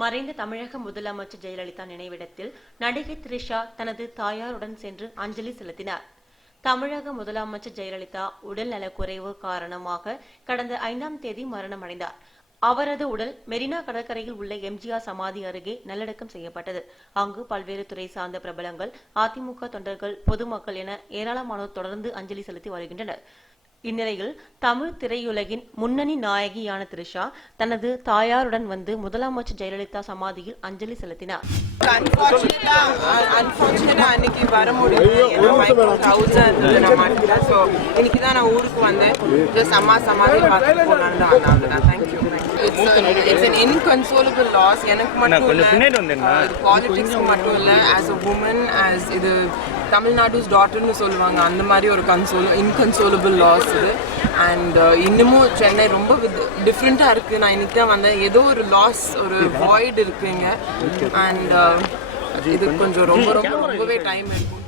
மறைந்த தமிழக முதலமைச்சர் ஜெயலலிதா நினைவிடத்தில் நடிகை த்ரிஷா தனது தாயாருடன் சென்று அஞ்சலி செலுத்தினார். தமிழக முதலமைச்சர் ஜெயலலிதா உடல் நலக்குறைவு காரணமாக கடந்த 5ஆம் தேதி மரணமடைந்தார். அவரது உடல் மெரினா கடற்கரையில் உள்ள எம்ஜிஆர் சமாதி அருகே நல்லடக்கம் செய்யப்பட்டது. அங்கு பல்வேறு துறை சார்ந்த பிரபலங்கள், அதிமுக தொண்டர்கள், பொதுமக்கள் என ஏராளமானோர் தொடர்ந்து அஞ்சலி செலுத்தி வருகின்றனர். இந்நிலையில் தமிழ் திரையுலகின் முன்னணி நாயகியான த்ரிஷா தனது தாயாருடன் வந்து முதலமைச்சர் ஜெயலலிதா சமாதியில் அஞ்சலி செலுத்தினார். அன்னைக்கு வர முடியும். இன்னைக்கு தான் நான் ஊருக்கு வந்தேன். அம்மா சமாதி பார்த்துட்டு போனான்னு தான். Thank you. It's an inconsolable loss. எனக்கு மட்டும் இல்லை, பாலிடிக்ஸ்க்கு மட்டும் இல்லை, ஆஸ் அ உமன், ஆஸ் இது தமிழ்நாடுஸ் டாட்டர்னு சொல்லுவாங்க, அந்த மாதிரி ஒரு இன்கன்சோலபிள் லாஸ் இது. அண்ட் இன்னமும் சென்னை ரொம்ப டிஃப்ரெண்ட்டாக இருக்குது. நான் இன்னைக்கு தான் வந்தேன். ஏதோ ஒரு லாஸ், ஒரு வாய்டு இருக்குங்க. அண்ட் இது கொஞ்சம் ரொம்பவே டைம் இருக்கும்.